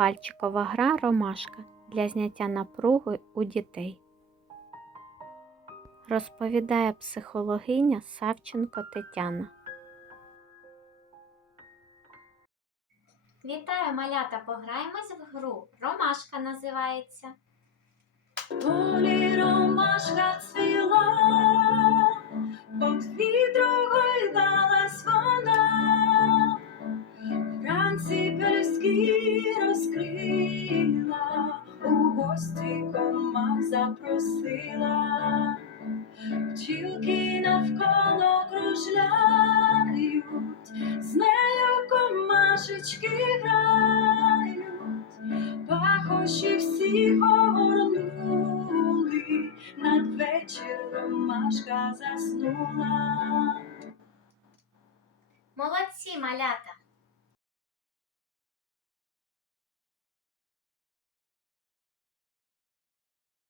Пальчикова гра ромашка для зняття напруги у дітей. Розповідає психологиня Савченко Тетяна. Вітаю, малята! Пограємось в гру. Ромашка називається. Вранці розкрила, у гості комах запросила, пчілки навколо кружляють, з нею комашечки грають. Пахощі всіх огорнули, надвечір ромашка заснула. Молодці, малята!